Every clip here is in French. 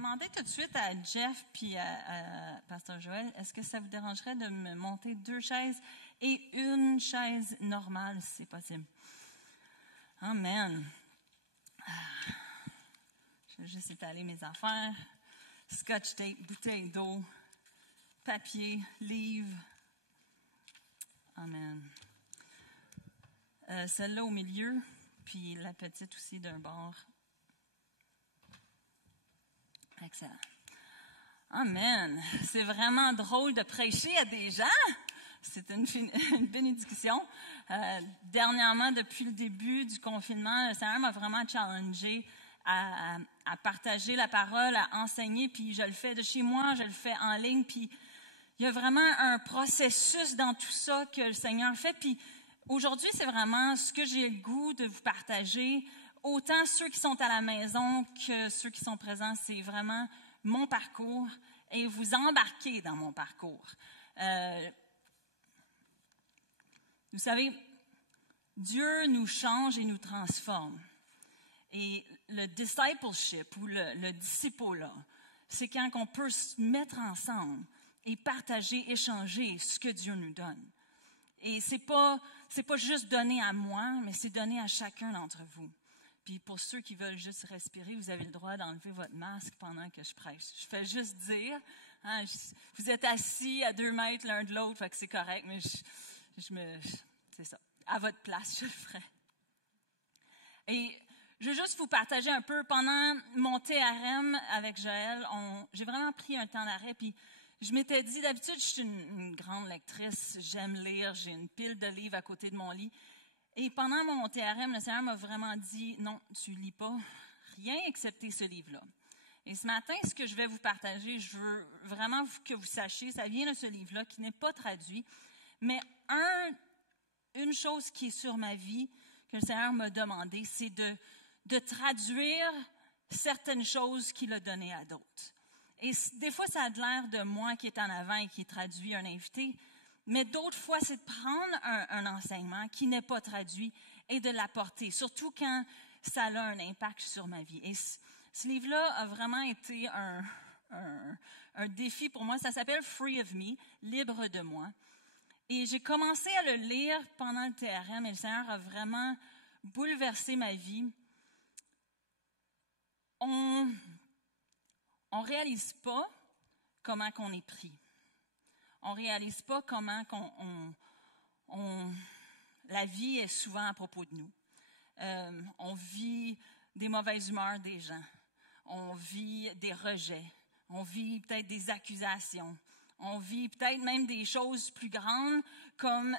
demander tout de suite à Jeff puis à Pasteur Joël, est-ce que ça vous dérangerait de me monter 2 chaises et une chaise normale, si c'est possible? Amen. Je vais juste étaler mes affaires. Scotch tape, bouteille d'eau, papier, livre. Amen. Celle-là au milieu, puis la petite aussi d'un bord. Excellent. Amen. C'est vraiment drôle de prêcher à des gens. C'est une bénédiction. Dernièrement, depuis le début du confinement, le Seigneur m'a vraiment challengé à partager la parole, à enseigner, puis je le fais de chez moi, je le fais en ligne, puis il y a vraiment un processus dans tout ça que le Seigneur fait, puis aujourd'hui, c'est vraiment ce que j'ai le goût de vous partager. Autant ceux qui sont à la maison que ceux qui sont présents, c'est vraiment mon parcours et vous embarquez dans mon parcours. Vous savez, Dieu nous change et nous transforme. Et le discipleship ou le disciple-là, c'est quand on peut se mettre ensemble et partager, échanger ce que Dieu nous donne. Et c'est pas juste donné à moi, mais c'est donné à chacun d'entre vous. Puis pour ceux qui veulent juste respirer, vous avez le droit d'enlever votre masque pendant que je prêche. Je fais juste dire, hein, vous êtes assis à 2 mètres l'un de l'autre, fait que c'est correct, mais c'est ça. À votre place, je le ferai. Et je veux juste vous partager un peu, pendant mon TRM avec Joël, j'ai vraiment pris un temps d'arrêt, puis je m'étais dit, d'habitude, je suis une grande lectrice, j'aime lire, j'ai une pile de livres à côté de mon lit. Et pendant mon TRM, le Seigneur m'a vraiment dit, non, tu lis pas rien excepté ce livre-là. Et ce matin, ce que je vais vous partager, je veux vraiment que vous sachiez, ça vient de ce livre-là qui n'est pas traduit, mais une chose qui est sur ma vie, que le Seigneur m'a demandé, c'est de traduire certaines choses qu'il a données à d'autres. Et des fois, ça a l'air de moi qui est en avant et qui traduit un invité, mais d'autres fois, c'est de prendre un enseignement qui n'est pas traduit et de l'apporter, surtout quand ça a un impact sur ma vie. Et ce livre-là a vraiment été un défi pour moi. Ça s'appelle « Free of Me », « Libre de moi ». Et j'ai commencé à le lire pendant le TRM et le Seigneur a vraiment bouleversé ma vie. On réalise pas comment qu'on est pris. On réalise pas comment la vie est souvent à propos de nous. On vit des mauvaises humeurs des gens. On vit des rejets. On vit peut-être des accusations. On vit peut-être même des choses plus grandes comme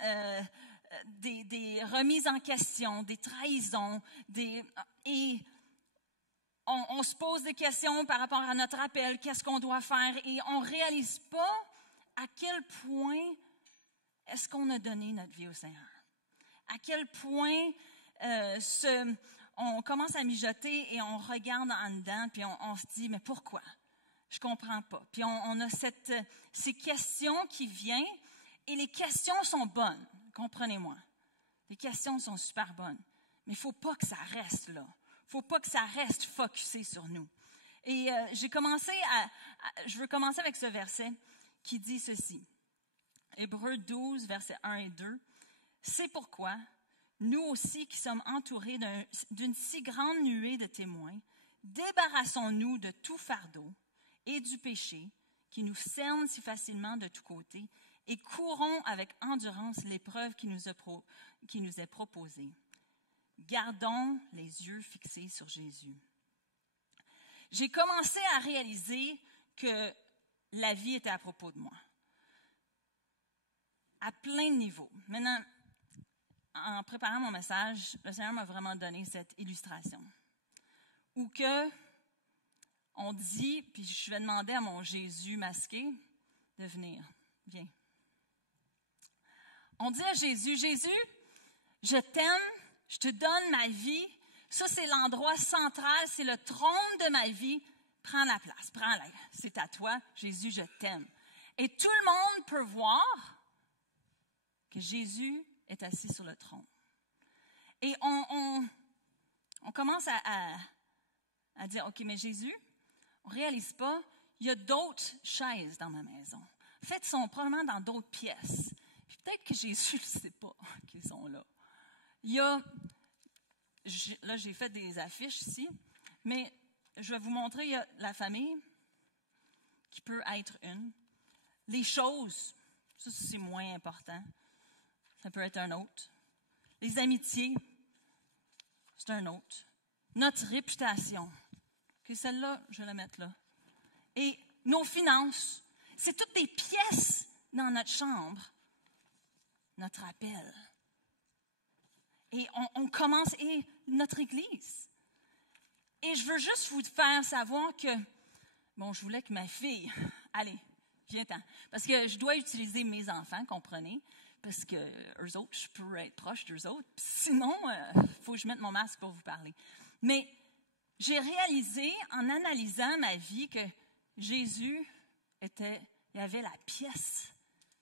des remises en question, des trahisons, et on se pose des questions par rapport à notre appel, qu'est-ce qu'on doit faire, et on ne réalise pas à quel point est-ce qu'on a donné notre vie au Seigneur. À quel point on commence à mijoter et on regarde en dedans, puis on se dit, mais pourquoi? Je comprends pas. Puis on a ces questions qui viennent, et les questions sont bonnes, comprenez-moi. Les questions sont super bonnes, mais il ne faut pas que ça reste là. Il ne faut pas que ça reste focusé sur nous. Et je veux commencer avec ce verset qui dit ceci. Hébreux 12, versets 1 et 2. « C'est pourquoi, nous aussi qui sommes entourés d'une si grande nuée de témoins, débarrassons-nous de tout fardeau et du péché qui nous cerne si facilement de tous côtés et courons avec endurance l'épreuve qui nous est proposée. Gardons les yeux fixés sur Jésus. » J'ai commencé à réaliser que la vie était à propos de moi. À plein de niveaux. Maintenant, en préparant mon message, le Seigneur m'a vraiment donné cette illustration. Où que on dit, puis je vais demander à mon Jésus masqué de venir. Viens. On dit à Jésus, « Jésus, je t'aime, je te donne ma vie. Ça, c'est l'endroit central, c'est le trône de ma vie. Prends la place, prends-la. C'est à toi, Jésus, je t'aime. » Et tout le monde peut voir que Jésus est assis sur le trône. Et on commence à dire, « OK, mais Jésus, on ne réalise pas, il y a d'autres chaises dans ma maison. En fait, ils sont probablement dans d'autres pièces. Puis peut-être que Jésus ne sait pas qu'ils sont là. Il y a, là j'ai fait des affiches ici, mais je vais vous montrer, il y a la famille, qui peut être une. Les choses, ça c'est moins important. Ça peut être un autre. Les amitiés, c'est un autre. Notre réputation. Okay, celle-là, je vais la mettre là. Et nos finances, c'est toutes des pièces dans notre chambre. Notre appel. Et on commence, et notre Église. Et je veux juste vous faire savoir que, bon, je voulais que ma fille, allez, viens-t'en. Parce que je dois utiliser mes enfants, comprenez? Parce que eux autres, je pourrais être proche d'eux autres. Sinon, il faut que je mette mon masque pour vous parler. Mais j'ai réalisé, en analysant ma vie, que Jésus il y avait la pièce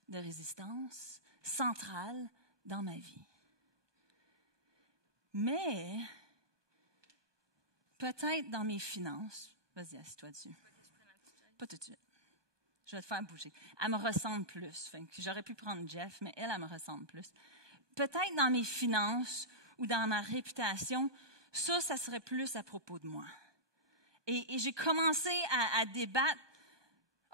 de résistance centrale dans ma vie. Mais, peut-être dans mes finances, vas-y, assieds-toi dessus. Pas tout de suite. Je vais te faire bouger. Elle me ressemble plus. Fait que j'aurais pu prendre Jeff, mais elle me ressemble plus. Peut-être dans mes finances ou dans ma réputation, ça serait plus à propos de moi. Et j'ai commencé à débattre.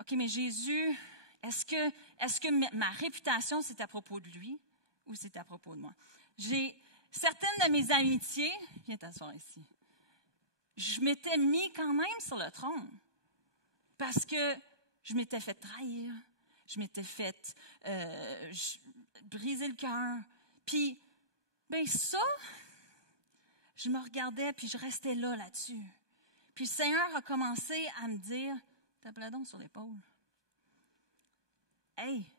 OK, mais Jésus, est-ce que ma réputation, c'est à propos de lui ou c'est à propos de moi? J'ai certaines de mes amitiés, viens t'asseoir ici, je m'étais mis quand même sur le trône parce que je m'étais fait trahir, je m'étais fait briser le cœur. Puis, bien ça, je me regardais puis je restais là-dessus. Puis le Seigneur a commencé à me dire, tape-la donc sur l'épaule. Hey,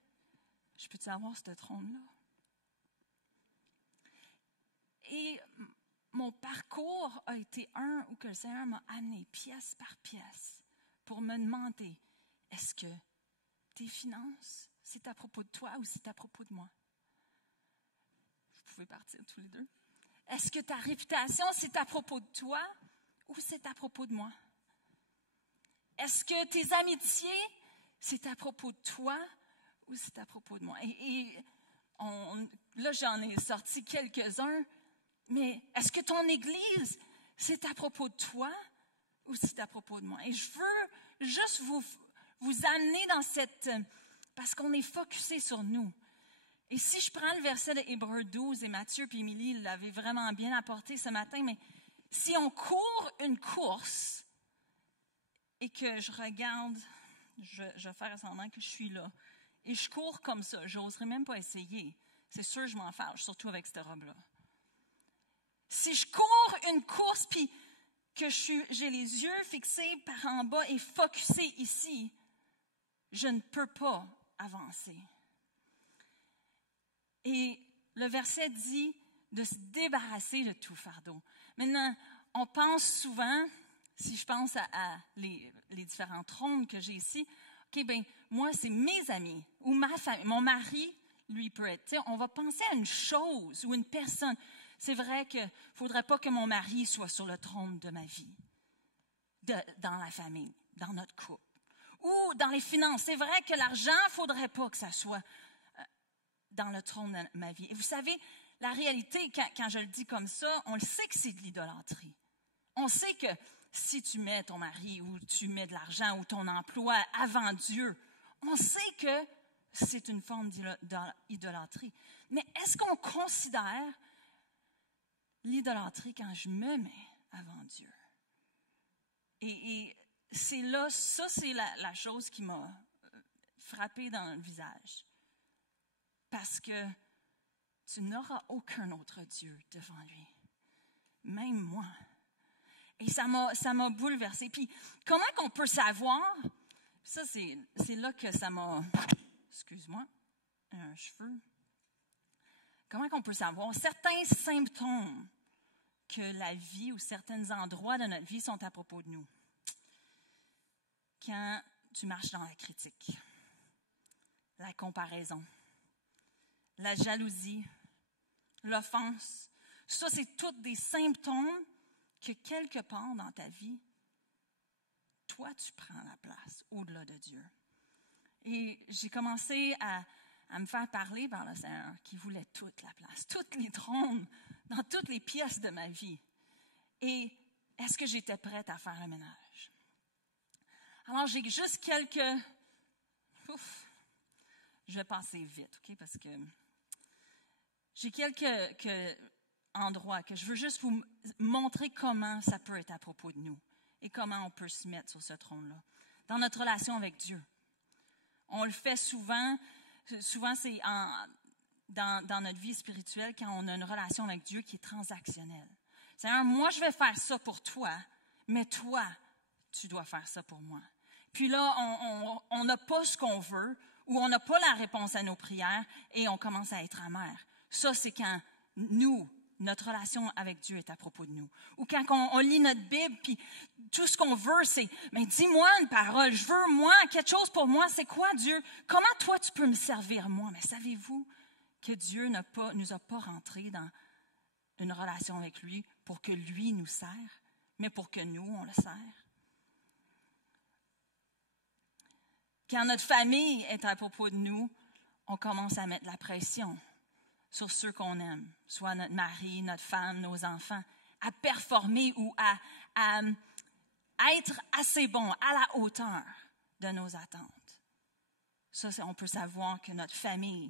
je peux-tu avoir ce trône-là? Et mon parcours a été un où que le Seigneur m'a amené pièce par pièce pour me demander, est-ce que tes finances, c'est à propos de toi ou c'est à propos de moi? Vous pouvez partir tous les deux. Est-ce que ta réputation, c'est à propos de toi ou c'est à propos de moi? Est-ce que tes amitiés, c'est à propos de toi ou c'est à propos de moi? Là, j'en ai sorti quelques-uns, mais est-ce que ton Église, c'est à propos de toi ou c'est à propos de moi? Et je veux juste vous amener dans cette... Parce qu'on est focusé sur nous. Et si je prends le verset de Hébreux 12, et Mathieu et Émilie l'avaient vraiment bien apporté ce matin, mais si on court une course et que je regarde, je vais faire semblant que je suis là, et je cours comme ça, je n'oserais même pas essayer. C'est sûr que je m'en fâche, surtout avec cette robe-là. Si je cours une course puis que j'ai les yeux fixés par en bas et focusés ici, je ne peux pas avancer. Et le verset dit de se débarrasser de tout fardeau. Maintenant, on pense souvent, si je pense à les différents trônes que j'ai ici, OK, bien, moi, c'est mes amis ou ma famille. Mon mari, lui, peut être. On va penser à une chose ou une personne. C'est vrai qu'il ne faudrait pas que mon mari soit sur le trône de ma vie, dans la famille, dans notre couple. Ou dans les finances. C'est vrai que l'argent, il ne faudrait pas que ça soit dans le trône de ma vie. Et vous savez, la réalité, quand je le dis comme ça, on le sait que c'est de l'idolâtrie. On sait que si tu mets ton mari ou tu mets de l'argent ou ton emploi avant Dieu, on sait que c'est une forme d'idolâtrie. Mais est-ce qu'on considère l'idolâtrie quand je me mets avant Dieu? Et c'est là, ça c'est la chose qui m'a frappée dans le visage. Parce que tu n'auras aucun autre Dieu devant lui. Même moi. Et ça m'a bouleversée. Puis, comment qu'on peut savoir? Ça, c'est là que ça m'a... Excuse-moi, un cheveu. Comment qu'on peut savoir? Certains symptômes que la vie ou certains endroits de notre vie sont à propos de nous. Quand tu marches dans la critique, la comparaison, la jalousie, l'offense, ça, c'est tous des symptômes que quelque part dans ta vie, toi, tu prends la place au-delà de Dieu. Et j'ai commencé à me faire parler par le Seigneur qui voulait toute la place, tous les trônes, dans toutes les pièces de ma vie. Et est-ce que j'étais prête à faire le ménage? Alors, j'ai juste quelques... je vais passer vite, OK? Parce que j'ai quelques endroits que je veux juste vous montrer comment ça peut être à propos de nous et comment on peut se mettre sur ce trône-là. Dans notre relation avec Dieu. On le fait souvent c'est dans notre vie spirituelle quand on a une relation avec Dieu qui est transactionnelle. C'est-à-dire, moi, je vais faire ça pour toi, mais toi, tu dois faire ça pour moi. Puis là, on n'a pas ce qu'on veut ou on n'a pas la réponse à nos prières et on commence à être amer. Ça, c'est quand notre relation avec Dieu est à propos de nous. Ou quand on lit notre Bible, puis tout ce qu'on veut, c'est, mais dis-moi une parole, je veux, moi, quelque chose pour moi, c'est quoi Dieu? Comment toi, tu peux me servir, moi? Mais savez-vous que Dieu nous a pas rentrés dans une relation avec lui pour que lui nous sert, mais pour que nous, on le sert? Quand notre famille est à propos de nous, on commence à mettre la pression sur ceux qu'on aime, soit notre mari, notre femme, nos enfants, à performer ou à être assez bon, à la hauteur de nos attentes. Ça, on peut savoir que notre famille,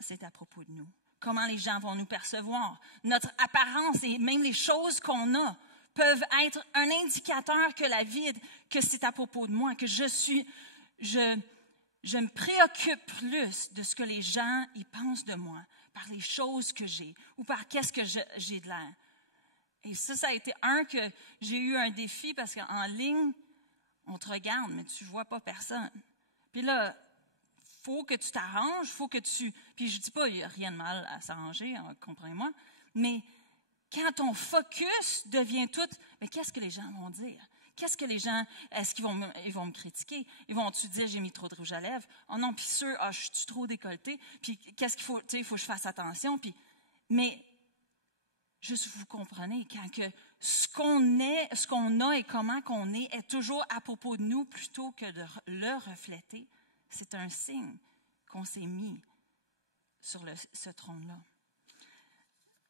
c'est à propos de nous. Comment les gens vont nous percevoir. Notre apparence et même les choses qu'on a peuvent être un indicateur que c'est à propos de moi, que je me préoccupe plus de ce que les gens y pensent de moi, par les choses que j'ai ou par qu'est-ce que j'ai de l'air. Et ça a été que j'ai eu un défi parce qu'en ligne, on te regarde, mais tu ne vois pas personne. Puis là, il faut que tu t'arranges, Puis je ne dis pas, il n'y a rien de mal à s'arranger, comprenez-moi, mais quand ton focus devient tout, mais qu'est-ce que les gens vont dire? Qu'est-ce que les gens, est-ce qu'ils vont me critiquer? Ils vont-tu dire, j'ai mis trop de rouge à lèvres? Oh non, puis je suis trop décolletée. Puis qu'est-ce qu'il faut, il faut que je fasse attention. Mais, juste vous comprenez, quand que ce qu'on a et comment qu'on est toujours à propos de nous plutôt que de le refléter, c'est un signe qu'on s'est mis sur ce trône-là.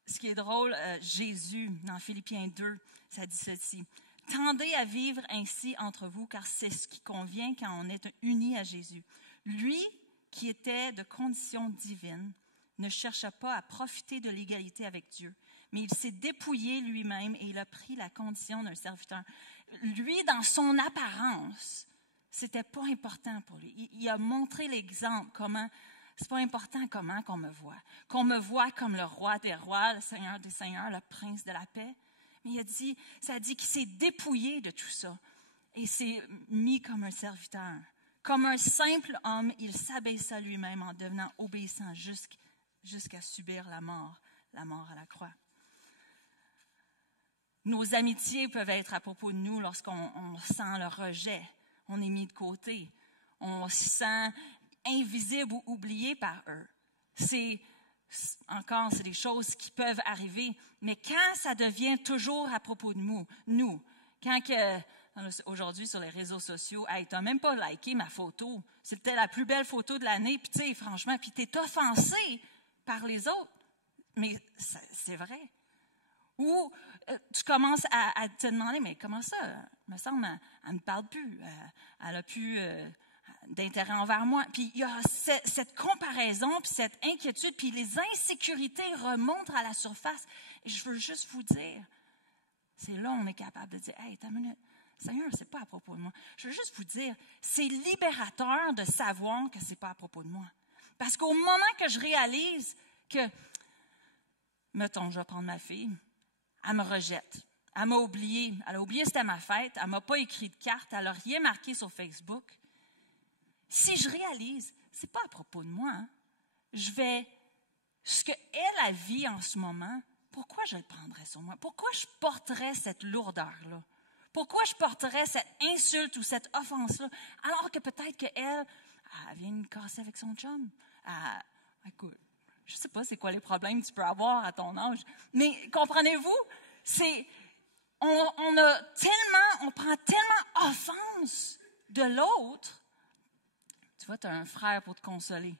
Ce qui est drôle, Jésus, dans Philippiens 2, ça dit ceci. « Tendez à vivre ainsi entre vous, car c'est ce qui convient quand on est unis à Jésus. Lui, qui était de condition divine, ne chercha pas à profiter de l'égalité avec Dieu, mais il s'est dépouillé lui-même et il a pris la condition d'un serviteur. Lui, dans son apparence, c'était pas important pour lui. Il a montré l'exemple comment c'est pas important comment qu'on me voit comme le roi des rois, le Seigneur des seigneurs, le prince de la paix. Mais ça dit qu'il s'est dépouillé de tout ça et s'est mis comme un serviteur. Comme un simple homme, il s'abaissa lui-même en devenant obéissant jusqu'à subir la mort à la croix. Nos amitiés peuvent être à propos de nous lorsqu'on sent le rejet, on est mis de côté, on se sent invisible ou oublié par eux. C'est des choses qui peuvent arriver, mais quand ça devient toujours à propos de nous, quand aujourd'hui sur les réseaux sociaux, hey, t'as même pas liké ma photo, c'est peut-être la plus belle photo de l'année, puis tu sais, franchement, puis t'es offensé par les autres, mais c'est vrai. Ou tu commences à te demander, mais comment ça, il me semble, elle ne me parle plus, elle a plus d'intérêt envers moi. Puis il y a cette comparaison, puis cette inquiétude, puis les insécurités remontent à la surface. Et je veux juste vous dire, c'est là où on est capable de dire, « Hey, t'as une minute, Seigneur, c'est pas à propos de moi. » Je veux juste vous dire, c'est libérateur de savoir que c'est pas à propos de moi. Parce qu'au moment que je réalise que, mettons, je vais prendre ma fille, elle me rejette. Elle m'a oublié. Elle a oublié c'était ma fête. Elle ne m'a pas écrit de carte. Elle n'a rien marqué sur Facebook. Si je réalise, ce n'est pas à propos de moi. Hein. Ce qu'elle vit en ce moment, pourquoi je le prendrais sur moi? Pourquoi je porterais cette lourdeur-là? Pourquoi je porterais cette insulte ou cette offense-là? Alors que peut-être qu'elle vient me casser avec son chum. Écoute, je ne sais pas c'est quoi les problèmes que tu peux avoir à ton âge. Mais comprenez-vous, on prend tellement offense de l'autre. Tu vois, tu as un frère pour te consoler.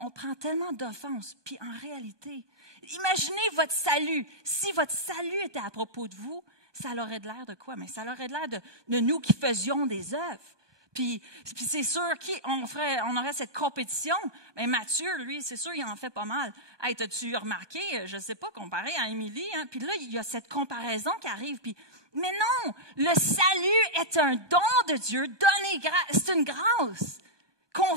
On prend tellement d'offense. Puis en réalité, imaginez votre salut. Si votre salut était à propos de vous, ça aurait de l'air de quoi? Mais ça aurait de l'air de nous qui faisions des œuvres. Puis c'est sûr qu'on aurait cette compétition. Mais Matthieu, lui, c'est sûr, il en fait pas mal. Hey, t'as-tu remarqué, je sais pas, comparé à Émilie, hein? Puis là, il y a cette comparaison qui arrive. Mais non, le salut est un don de Dieu, donné, c'est une grâce. Qu'on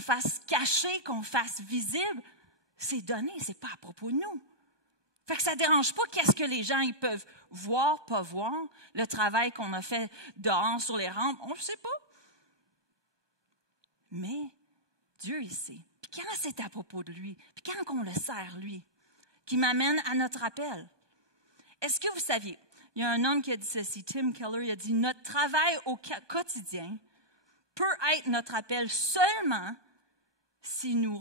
fasse caché, qu'on fasse visible, c'est donné, c'est pas à propos de nous. Fait que ça ne dérange pas qu'est-ce que les gens ils peuvent voir, pas voir, le travail qu'on a fait dehors sur les rampes, on ne sait pas. Mais Dieu, il sait. Puis quand c'est à propos de lui, puis quand on le sert, lui, qui m'amène à notre appel. Est-ce que vous saviez, il y a un homme qui a dit ceci, Tim Keller, il a dit, notre travail au quotidien peut être notre appel seulement si nous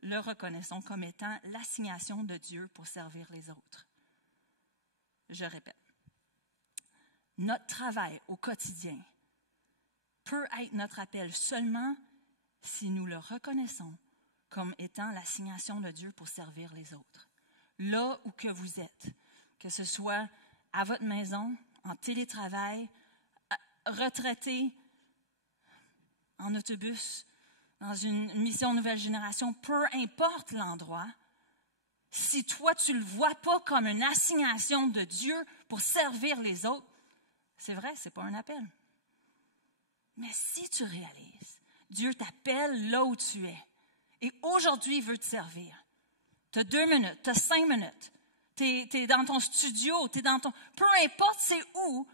le reconnaissons comme étant l'assignation de Dieu pour servir les autres. Je répète, notre travail au quotidien peut être notre appel seulement si nous le reconnaissons comme étant l'assignation de Dieu pour servir les autres. Là où que vous êtes, que ce soit à votre maison, en télétravail, retraité, en autobus, dans une mission nouvelle génération, peu importe l'endroit, si toi, tu ne le vois pas comme une assignation de Dieu pour servir les autres, c'est vrai, ce n'est pas un appel. Mais si tu réalises, Dieu t'appelle là où tu es, et aujourd'hui, il veut te servir. Tu as 2 minutes, tu as 5 minutes, tu es dans ton studio, tu es dans ton... Peu importe c'est où,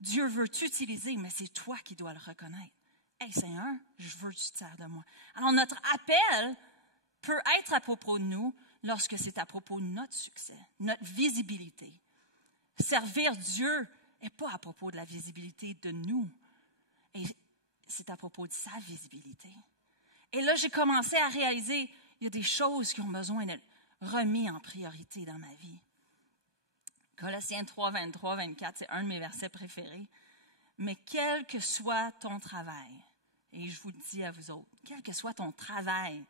Dieu veut t'utiliser, mais c'est toi qui dois le reconnaître. Hey Seigneur, je veux que tu te sers de moi. Alors notre appel peut être à propos de nous lorsque c'est à propos de notre succès, notre visibilité. Servir Dieu n'est pas à propos de la visibilité de nous, et c'est à propos de sa visibilité. Et là, j'ai commencé à réaliser, il y a des choses qui ont besoin d'être remises en priorité dans ma vie. Colossiens 3, 23, 24, c'est un de mes versets préférés. Mais quel que soit ton travail, et je vous le dis à vous autres, quel que soit ton travail,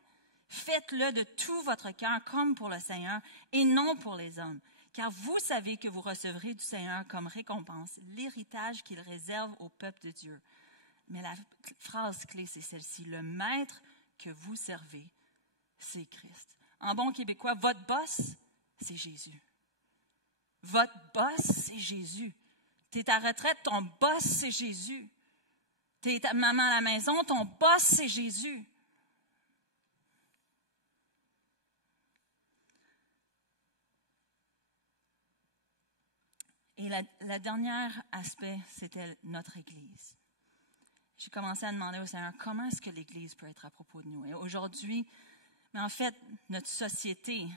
faites-le de tout votre cœur comme pour le Seigneur et non pour les hommes. Car vous savez que vous recevrez du Seigneur comme récompense l'héritage qu'il réserve au peuple de Dieu. Mais la phrase clé, c'est celle-ci. Le maître que vous servez, c'est Christ. En bon québécois, votre boss, c'est Jésus. Votre boss, c'est Jésus. Tu es à retraite, ton boss, c'est Jésus. Tu es ta maman à la maison, ton boss, c'est Jésus. Et le dernier aspect, c'était notre Église. J'ai commencé à demander au Seigneur, comment est-ce que l'Église peut être à propos de nous? Et aujourd'hui, mais en fait, notre société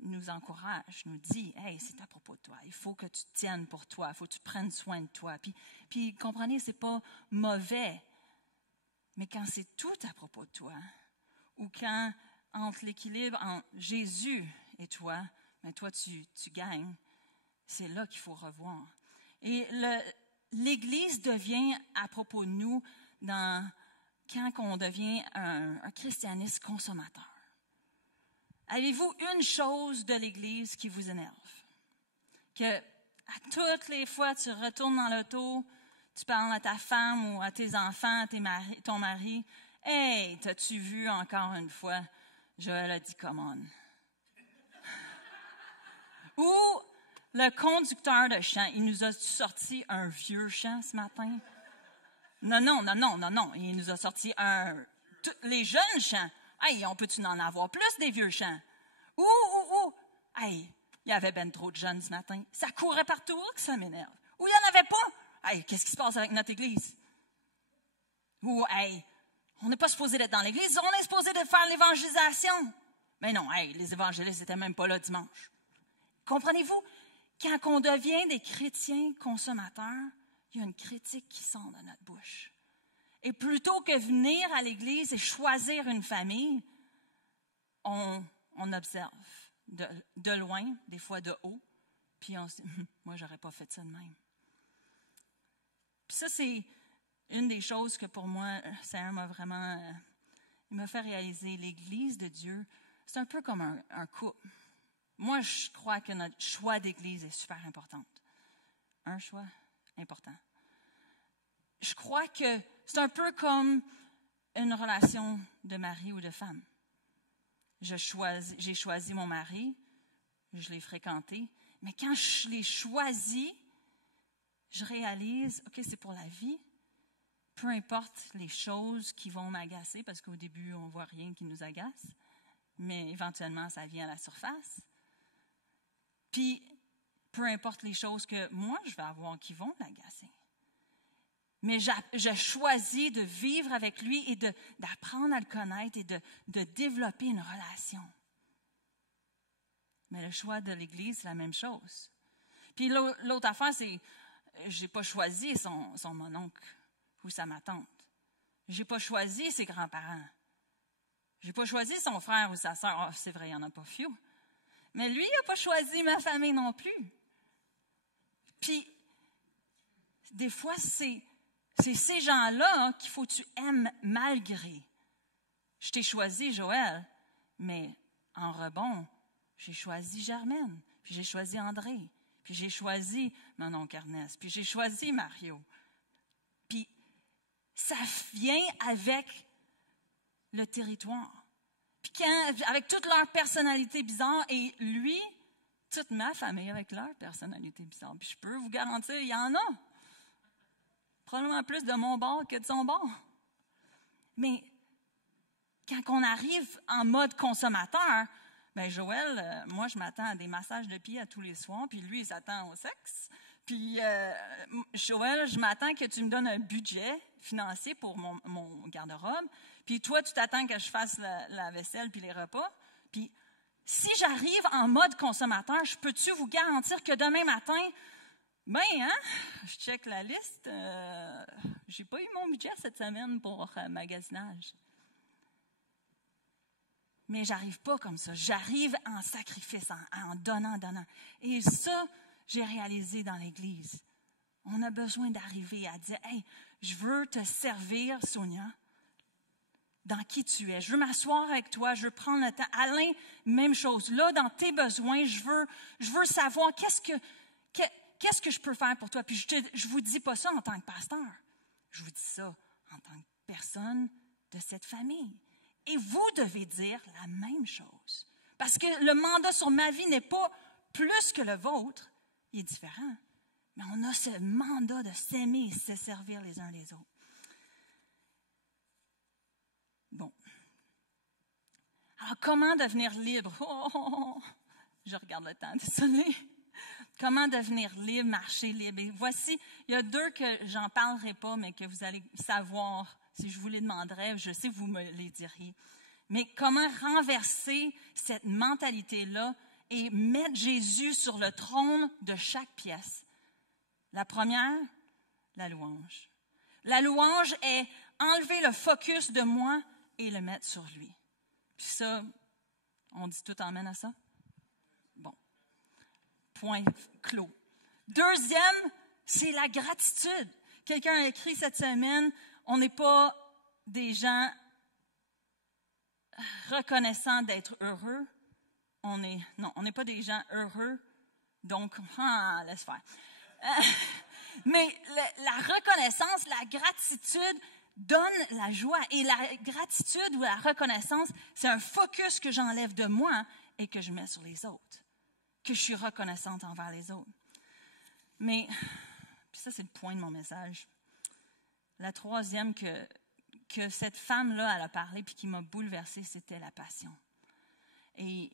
nous encourage, nous dit, hey, c'est à propos de toi, il faut que tu te tiennes pour toi, il faut que tu prennes soin de toi. Puis comprenez, c'est pas mauvais, mais quand c'est tout à propos de toi, ou quand entre l'équilibre entre Jésus et toi, mais toi tu gagnes, c'est là qu'il faut revoir. Et l'Église devient à propos de nous quand on devient un christianisme consommateur. Avez-vous une chose de l'Église qui vous énerve? Que à toutes les fois tu retournes dans l'auto, tu parles à ta femme ou à tes enfants, à ton mari. « Hey, t'as-tu vu encore une fois? Joël a dit, come on. » Ou le conducteur de chant, il nous a sorti un vieux chant ce matin? Non. Il nous a sorti les jeunes chants. Hey, on peut-tu en avoir plus des vieux chants? Hey, il y avait ben trop de jeunes ce matin. Ça courait partout, que ça m'énerve. Ou il n'y en avait pas. Hey, qu'est-ce qui se passe avec notre Église? Ou, hey, on n'est pas supposé d'être dans l'Église, on est supposé de faire l'évangélisation. Mais non, hey, les évangélistes n'étaient même pas là dimanche. Comprenez-vous? Quand on devient des chrétiens consommateurs, il y a une critique qui sort de notre bouche. Et plutôt que venir à l'Église et choisir une famille, on observe de loin, des fois de haut, puis on se dit, moi, j'aurais pas fait ça de même. Puis ça, c'est une des choses que pour moi, le Seigneur m'a vraiment, il m'a fait réaliser. L'Église de Dieu, c'est un peu comme un couple. Moi, je crois que notre choix d'Église est super important. Un choix important. Je crois que c'est un peu comme une relation de mari ou de femme. J'ai choisi mon mari, je l'ai fréquenté, mais quand je l'ai choisi, je réalise, OK, c'est pour la vie, peu importe les choses qui vont m'agacer, parce qu'au début, on ne voit rien qui nous agace, mais éventuellement, ça vient à la surface. Puis, peu importe les choses que moi, je vais avoir qui vont m'agacer. Mais je choisis de vivre avec lui et d'apprendre à le connaître et de développer une relation. Mais le choix de l'Église, c'est la même chose. Puis l'autre affaire, c'est, je n'ai pas choisi son mononcle ou sa ma tante. Je n'ai pas choisi ses grands-parents. Je n'ai pas choisi son frère ou sa sœur. Oh, c'est vrai, il n'y en a pas few. Mais lui, il n'a pas choisi ma famille non plus. Puis, des fois, c'est ces gens-là qu'il faut que tu aimes malgré. Je t'ai choisi, Joël, mais en rebond, j'ai choisi Germaine, puis j'ai choisi André, puis j'ai choisi mon oncle Ernest, puis j'ai choisi Mario. Puis ça vient avec le territoire. Puis avec toute leur personnalité bizarre, et lui, toute ma famille avec leur personnalité bizarre. Puis je peux vous garantir, il y en a. Probablement plus de mon bord que de son bord. Mais quand on arrive en mode consommateur, bien Joël, moi je m'attends à des massages de pieds à tous les soirs, puis lui il s'attend au sexe. Puis Joël, je m'attends que tu me donnes un budget financier pour mon garde-robe. Puis toi, tu t'attends que je fasse la vaisselle puis les repas. Puis si j'arrive en mode consommateur, je peux-tu vous garantir que demain matin, je check la liste. J'ai pas eu mon budget cette semaine pour magasinage. Mais j'arrive pas comme ça. J'arrive en sacrifice, en donnant. Et ça, j'ai réalisé dans l'Église. On a besoin d'arriver à dire, hey, je veux te servir, Sonia, dans qui tu es. Je veux m'asseoir avec toi, je veux prendre le temps. Alain, même chose. Là, dans tes besoins, je veux savoir qu'est-ce que je peux faire pour toi? Puis je vous dis pas ça en tant que pasteur. Je vous dis ça en tant que personne de cette famille. Et vous devez dire la même chose. Parce que le mandat sur ma vie n'est pas plus que le vôtre. Il est différent. Mais on a ce mandat de s'aimer et se servir les uns les autres. Bon. Alors, comment devenir libre? Je regarde le temps, désolée. Comment devenir libre, marcher libre? Et voici, il y a deux que j'en parlerai pas, mais que vous allez savoir. Si je vous les demanderais, je sais que vous me les diriez. Mais comment renverser cette mentalité-là et mettre Jésus sur le trône de chaque pièce? La première, la louange. La louange est enlever le focus de moi et le mettre sur lui. Puis ça, on dit tout amène à ça? Bon. Point clos. Deuxième, c'est la gratitude. Quelqu'un a écrit cette semaine, on n'est pas des gens reconnaissants d'être heureux. On n'est pas des gens heureux, donc, laisse faire. Mais la reconnaissance, la gratitude donne la joie. Et la gratitude ou la reconnaissance, c'est un focus que j'enlève de moi et que je mets sur les autres. Que je suis reconnaissante envers les autres. Mais, puis ça c'est le point de mon message. La troisième que cette femme-là, elle a parlé puis qui m'a bouleversée, c'était la passion. Et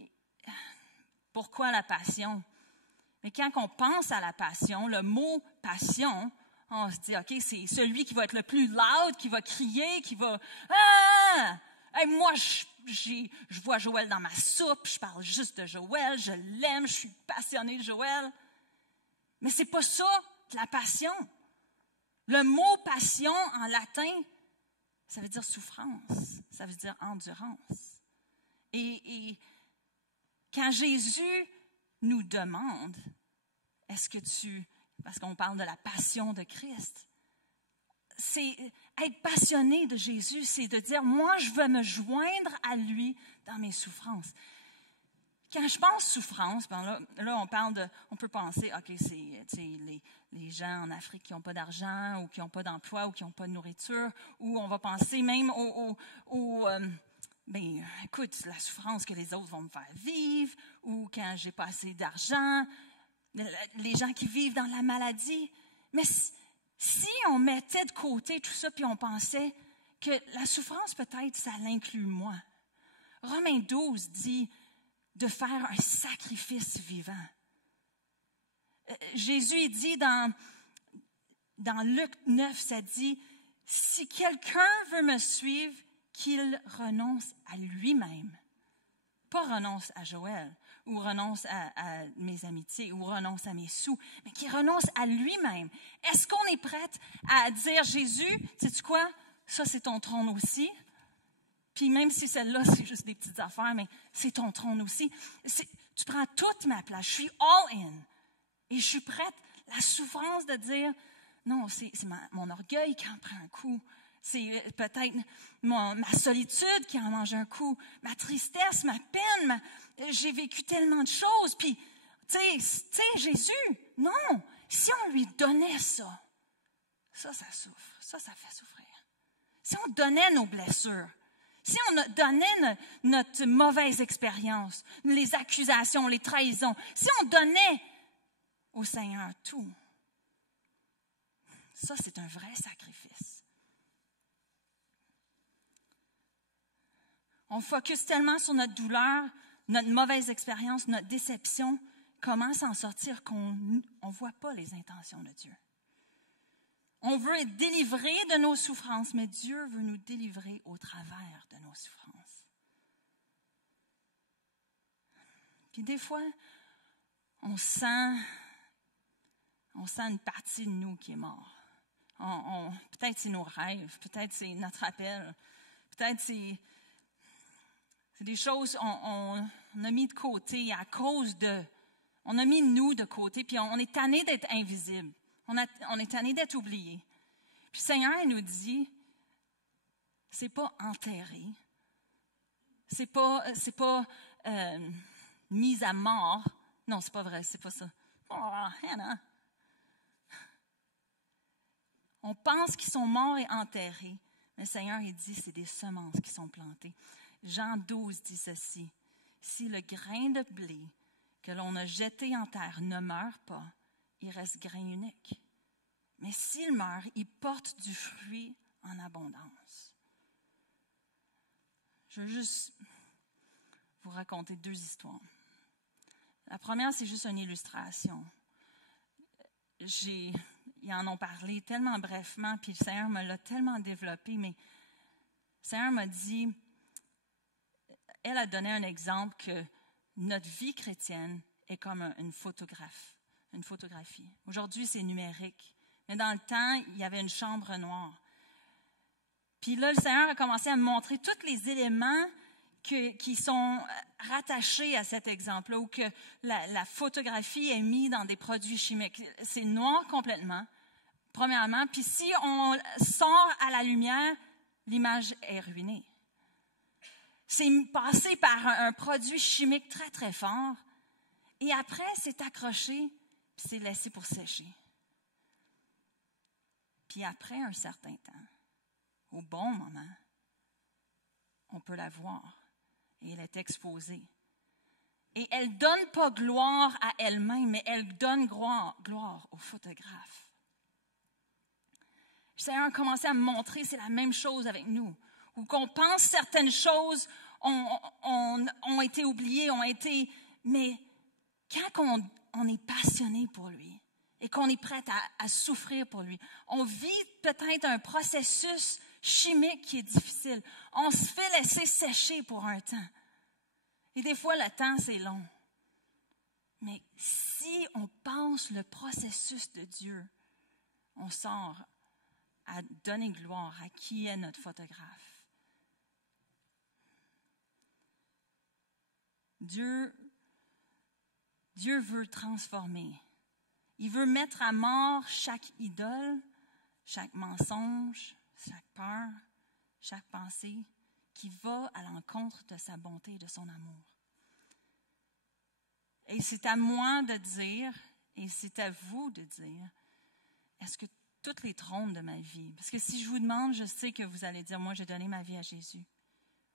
pourquoi la passion? Mais quand on pense à la passion, le mot passion, on se dit, OK, c'est celui qui va être le plus loud, qui va crier, qui va... Ah! Hey, moi, je vois Joël dans ma soupe, je parle juste de Joël, je l'aime, je suis passionnée de Joël. Mais c'est pas ça, la passion. Le mot passion en latin, ça veut dire souffrance, ça veut dire endurance. Et quand Jésus nous demande, parce qu'on parle de la passion de Christ, c'est être passionné de Jésus, c'est de dire, moi, je veux me joindre à lui dans mes souffrances. Quand je pense souffrance, ben là, on peut penser, OK, c'est les gens en Afrique qui n'ont pas d'argent, ou qui n'ont pas d'emploi, ou qui n'ont pas de nourriture, ou on va penser même écoute, la souffrance que les autres vont me faire vivre, ou quand j'ai pas assez d'argent, les gens qui vivent dans la maladie. Mais si on mettait de côté tout ça, puis on pensait que la souffrance, peut-être, ça l'inclut moi. Romains 12 dit de faire un sacrifice vivant. Jésus il dit dans Luc 9, ça dit, si quelqu'un veut me suivre, qu'il renonce à lui-même. Pas renonce à Joël, ou renonce à mes amitiés, ou renonce à mes sous, mais qu'il renonce à lui-même. Est-ce qu'on est prête à dire, Jésus, sais-tu quoi? Ça, c'est ton trône aussi. Puis même si celle-là, c'est juste des petites affaires, mais c'est ton trône aussi. Tu prends toute ma place. Je suis all in. Et je suis prête, la souffrance de dire, non, c'est mon orgueil qui en prend un coup. C'est peut-être ma solitude qui en mange un coup. Ma tristesse, ma peine. J'ai vécu tellement de choses. Puis, tu sais, Jésus, non. Si on lui donnait ça souffre. Ça fait souffrir. Si on donnait nos blessures, si on donnait notre mauvaise expérience, les accusations, les trahisons, si on donnait au Seigneur tout, ça, c'est un vrai sacrifice. On focus tellement sur notre douleur, notre mauvaise expérience, notre déception, comment s'en sortir qu'on ne voit pas les intentions de Dieu. On veut être délivré de nos souffrances, mais Dieu veut nous délivrer au travers de nos souffrances. Puis des fois, on sent une partie de nous qui est morte. Peut-être c'est nos rêves, peut-être c'est notre appel, peut-être c'est des choses qu'on a mis de côté à cause de... On a mis nous de côté, puis on est tanné d'être invisible. On est tanné d'être oublié. Puis le Seigneur, il nous dit, c'est pas enterré. C'est pas mis à mort. Non, c'est pas vrai, c'est pas ça. Oh, Hannah. On pense qu'ils sont morts et enterrés. Mais le Seigneur, il dit, c'est des semences qui sont plantées. Jean 12 dit ceci. Si le grain de blé que l'on a jeté en terre ne meurt pas, il reste grain unique. Mais s'il meurt, il porte du fruit en abondance. Je veux juste vous raconter 2 histoires. La première, c'est juste une illustration. Ils en ont parlé tellement brièvement, puis le Seigneur me l'a tellement développé, mais le Seigneur m'a dit, elle a donné un exemple que notre vie chrétienne est comme une photographie. Aujourd'hui, c'est numérique. Mais dans le temps, il y avait une chambre noire. Puis là, le Seigneur a commencé à me montrer tous les éléments qui sont rattachés à cet exemple-là, où que la photographie est mise dans des produits chimiques. C'est noir complètement, premièrement. Puis si on sort à la lumière, l'image est ruinée. C'est passé par un produit chimique très, très fort. Et après, c'est accroché, puis c'est laissé pour sécher. Puis après un certain temps, au bon moment, on peut la voir. Et elle est exposée. Et elle ne donne pas gloire à elle-même, mais elle donne gloire au photographe. Le Seigneur a commencé à me montrer, c'est la même chose avec nous. Où qu'on pense certaines choses ont été oubliées, mais quand on est passionné pour lui et qu'on est prêt à souffrir pour lui, on vit peut-être un processus chimique qui est difficile. On se fait laisser sécher pour un temps. Et des fois, le temps, c'est long. Mais si on pense le processus de Dieu, on sort à donner gloire à qui est notre photographe. Dieu veut transformer. Il veut mettre à mort chaque idole, chaque mensonge, chaque peur, chaque pensée qui va à l'encontre de sa bonté et de son amour. Et c'est à moi de dire, et c'est à vous de dire, est-ce que toutes les trônes de ma vie, parce que si je vous demande, je sais que vous allez dire, moi j'ai donné ma vie à Jésus.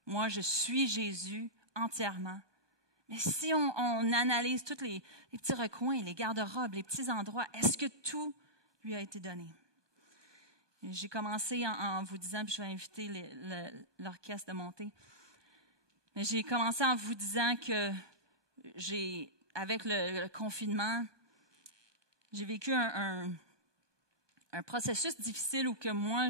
Moi je suis Jésus entièrement. Mais si on analyse tous les petits recoins, les garde-robes, les petits endroits, est-ce que tout lui a été donné? Et j'ai commencé en vous disant, puis je vais inviter l'orchestre de monter, mais j'ai commencé en vous disant que avec le confinement, j'ai vécu un processus difficile où que moi,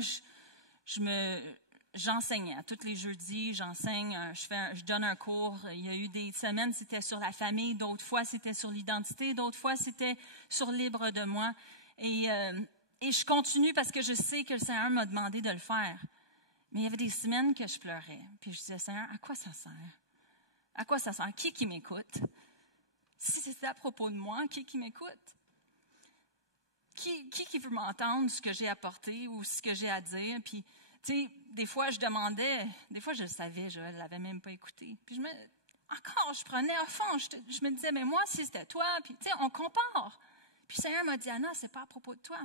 j'enseignais. Tous les jeudis, j'enseigne, je donne un cours. Il y a eu des semaines, c'était sur la famille, d'autres fois, c'était sur l'identité, d'autres fois, c'était sur libre de moi. Et je continue parce que je sais que le Seigneur m'a demandé de le faire. Mais il y avait des semaines que je pleurais. Puis je disais, Seigneur, à quoi ça sert? À quoi ça sert? Qui m'écoute? Si c'était à propos de moi, qui m'écoute? Qui veut m'entendre ce que j'ai apporté ou ce que j'ai à dire? Puis, tu sais, des fois, je demandais, des fois, je le savais, je ne l'avais même pas écouté. Puis, je prenais à fond. Je me disais, mais moi, si c'était toi, puis, tu sais, on compare. Puis, le Seigneur m'a dit, Anna, c'est pas à propos de toi.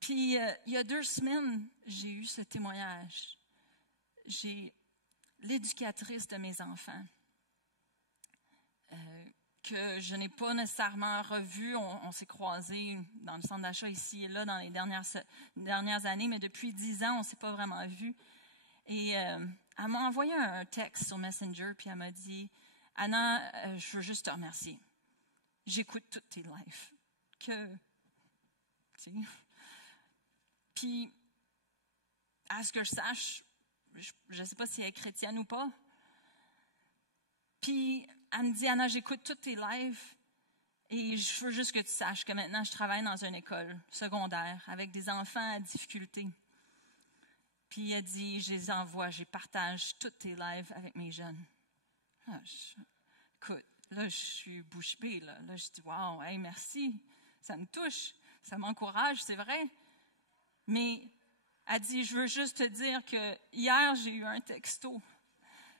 Puis, il y a 2 semaines, j'ai eu ce témoignage. J'ai l'éducatrice de mes enfants, que je n'ai pas nécessairement revue. On s'est croisés dans le centre d'achat ici et là dans les dernières années, mais depuis 10 ans, on ne s'est pas vraiment vus. Et elle m'a envoyé un texte sur Messenger, puis elle m'a dit, « Anna, je veux juste te remercier. J'écoute toutes tes lives. » Puis, à ce que je sache, je ne sais pas si elle est chrétienne ou pas. Puis, elle me dit, Anna, j'écoute tous tes lives et je veux juste que tu saches que maintenant, je travaille dans une école secondaire avec des enfants à difficulté. Puis, elle dit, je les envoie, je partage tous tes lives avec mes jeunes. Écoute, là, je suis bouche bée, là. Là, je dis, wow, hey, merci, ça me touche, ça m'encourage, c'est vrai. Mais, elle dit, je veux juste te dire que hier, j'ai eu un texto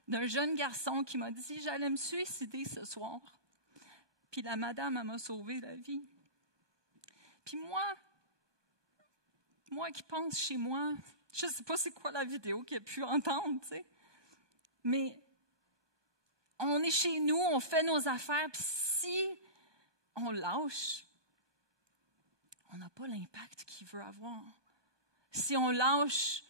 d'un jeune garçon qui m'a dit, j'allais me suicider ce soir. Puis la madame, elle m'a sauvé la vie. Puis moi qui pense chez moi, je ne sais pas c'est quoi la vidéo qu'il a pu entendre, tu sais. Mais on est chez nous, on fait nos affaires, puis si on lâche, on n'a pas l'impact qu'il veut avoir. Si on lâche,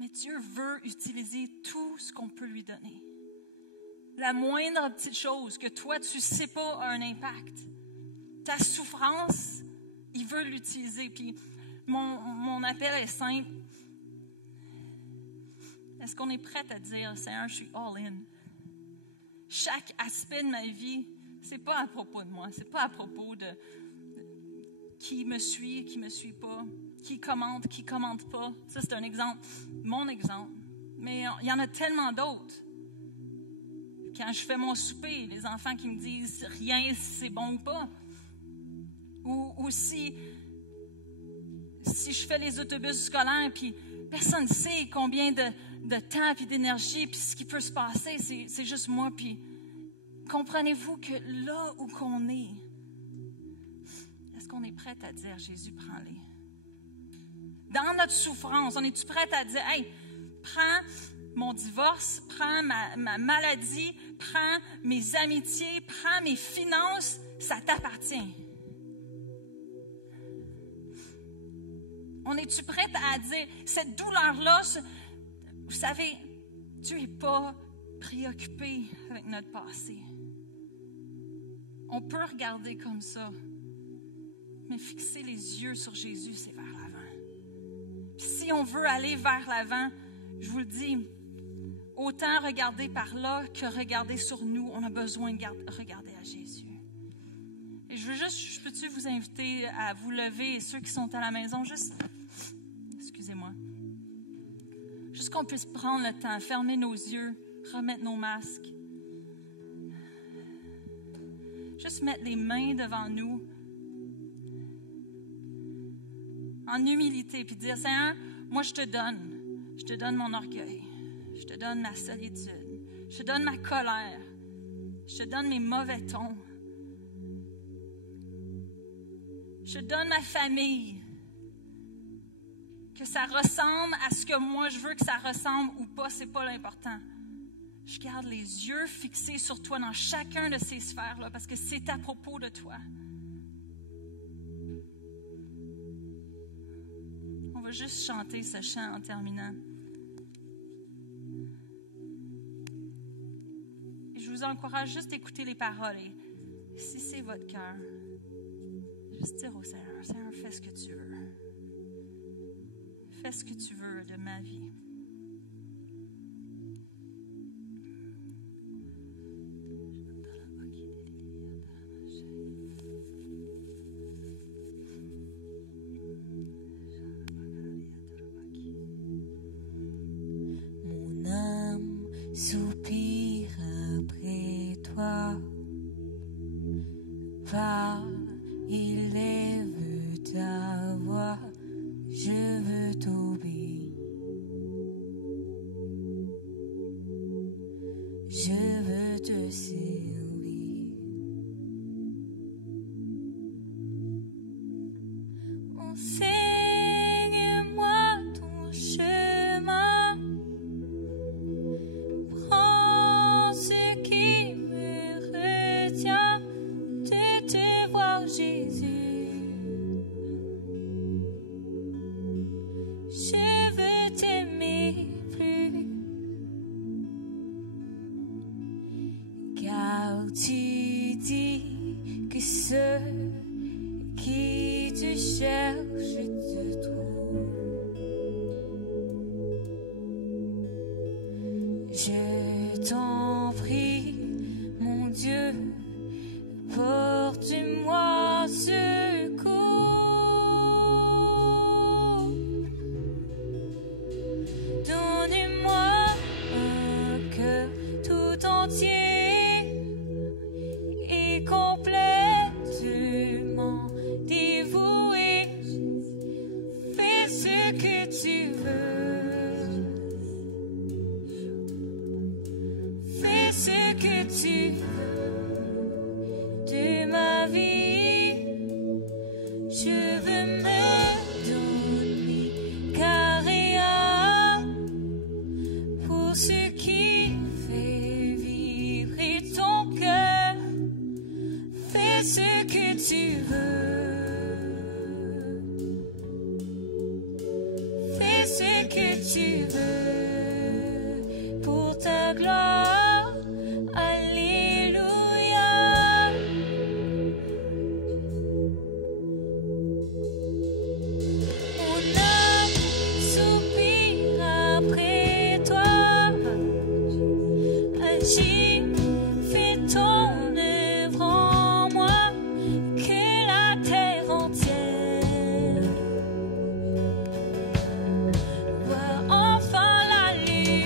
mais Dieu veut utiliser tout ce qu'on peut lui donner. La moindre petite chose que toi, tu ne sais pas a un impact. Ta souffrance, il veut l'utiliser. Puis mon appel est simple. Est-ce qu'on est prêt à dire, Seigneur, je suis all-in? Chaque aspect de ma vie, ce n'est pas à propos de moi. Ce n'est pas à propos de qui me suit, qui ne me suit pas, qui commente pas. Ça, c'est un exemple, mon exemple. Mais il y en a tellement d'autres. Quand je fais mon souper, les enfants qui me disent rien si c'est bon ou pas. Ou si je fais les autobus scolaires, puis personne ne sait combien de temps, puis d'énergie, puis ce qui peut se passer, c'est juste moi. Puis comprenez-vous que là où qu'on est, est-ce qu'on est prêt à dire, Jésus, prends-les? Dans notre souffrance, on est-tu prêt à dire, hey, prends mon divorce, prends ma maladie, prends mes amitiés, prends mes finances, ça t'appartient. On est-tu prêt à dire, cette douleur-là, vous savez, Dieu n'est pas préoccupé avec notre passé. On peut regarder comme ça, mais fixer les yeux sur Jésus, c'est vers l'avant. Puis si on veut aller vers l'avant, je vous le dis, autant regarder par là que regarder sur nous, on a besoin de regarder à Jésus. Et je peux-tu vous inviter à vous lever, et ceux qui sont à la maison, juste Juste qu'on puisse prendre le temps, fermer nos yeux, remettre nos masques. Juste mettre les mains devant nous en humilité, puis dire, Seigneur, moi je te donne mon orgueil, je te donne ma solitude, je te donne ma colère, je te donne mes mauvais tons, je te donne ma famille, que ça ressemble à ce que moi je veux que ça ressemble ou pas, c'est pas l'important. Je garde les yeux fixés sur toi dans chacun de ces sphères-là parce que c'est à propos de toi. On va juste chanter ce chant en terminant. Et je vous encourage juste à écouter les paroles. Et si c'est votre cœur, juste dire au Seigneur, Seigneur, fais ce que tu veux. Fais ce que tu veux de ma vie. Mon âme soupire après toi. Va, élève ta voix. Je veux t'obéir, je veux te servir. Enseigne-moi ton chemin, prends ce qui me retient de te voir, Jésus. Je veux t'aimer plus, car tu dis que ceux qui te cherchent te trouvent. Je t'en prie, mon Dieu, porte-moi secours. Donnez-moi un cœur tout entier et complètement dévoué. Fais ce que tu veux. Fais ce que tu veux de ma vie. Je veux me donner carrément pour ce qui fait vibrer ton cœur. Fais ce que tu veux. Fais ce que tu veux pour ta gloire. Alléluia. Mon âme soupire après toi. Agis, fais ton œuvre en moi, que la terre entière voit enfin la lumière.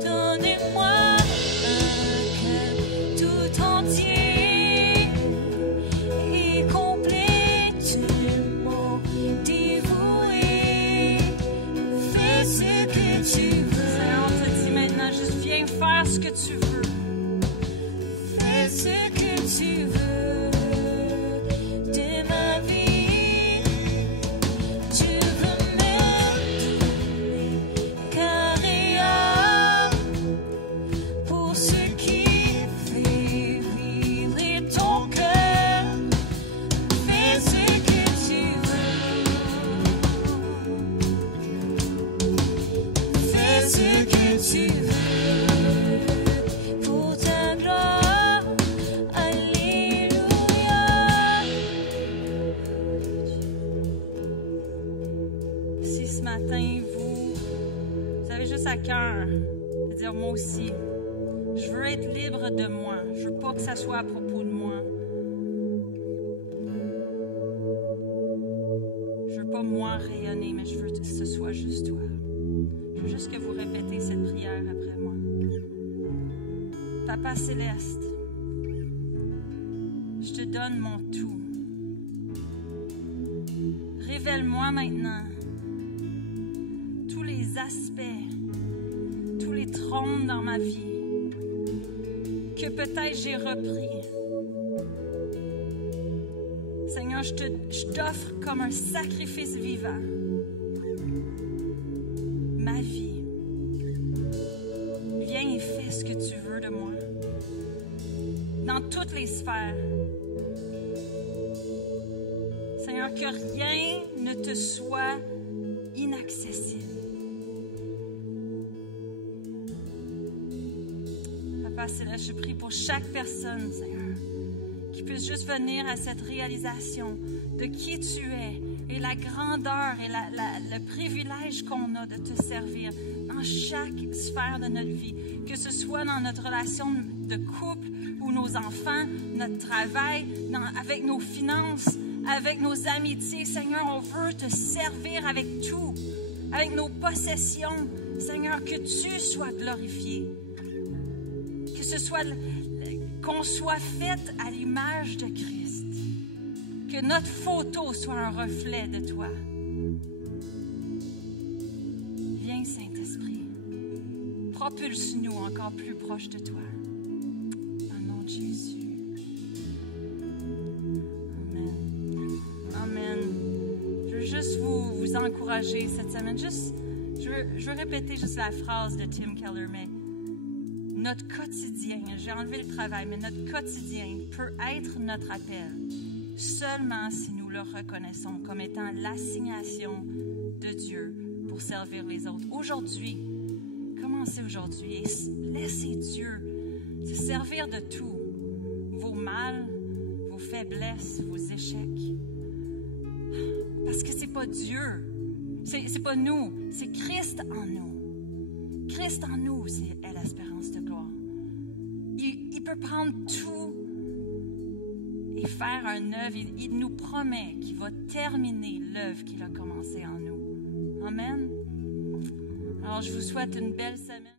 Donnez-moi un cœur tout entier et complètement dévoué. Fais ce que tu veux. Seigneur, on te dit maintenant, juste viens faire ce que tu veux. Fais ce que tu veux de ma vie. Je veux me donner carrément pour ce qui fait vibrer ton cœur. Fais ce que tu veux. Fais ce que tu veux pour ta gloire. Alléluia. Si ce matin, vous avez juste à cœur de dire, moi aussi, je veux être libre de moi. Je veux pas que ça soit à propos de moi. Je répéter cette prière après moi. Papa céleste, je te donne mon tout. Révèle-moi maintenant tous les aspects, tous les trônes dans ma vie que peut-être j'ai repris. Seigneur, je t'offre comme un sacrifice vivant ma vie. Viens et fais ce que tu veux de moi. Dans toutes les sphères. Seigneur, que rien ne te soit inaccessible. Papa Céleste, je prie pour chaque personne, Seigneur, qui puisse juste venir à cette réalisation de qui tu es et la grandeur et le privilège qu'on a de te servir dans chaque sphère de notre vie, que ce soit dans notre relation de couple ou nos enfants, notre travail, avec nos finances, avec nos amitiés. Seigneur, on veut te servir avec tout, avec nos possessions. Seigneur, que tu sois glorifié, que ce soit qu'on soit fait à l'image de Christ, que notre photo soit un reflet de toi. Viens, Saint-Esprit, propulse-nous encore plus proche de toi. Dans le nom de Jésus. Amen. Amen. Je veux juste vous encourager cette semaine. Je veux répéter juste la phrase de Tim Keller, mais notre quotidien, j'ai enlevé le travail, mais notre quotidien peut être notre appel seulement si nous le reconnaissons comme étant l'assignation de Dieu pour servir les autres. Aujourd'hui, commencez aujourd'hui et laissez Dieu se servir de tout, vos mal, vos faiblesses, vos échecs. Parce que c'est pas Dieu, c'est pas nous, c'est Christ en nous. Christ en nous, c'est l'espérance de gloire. Il peut prendre tout et faire une œuvre. Il nous promet qu'il va terminer l'œuvre qu'il a commencée en nous. Amen. Alors, je vous souhaite une belle semaine.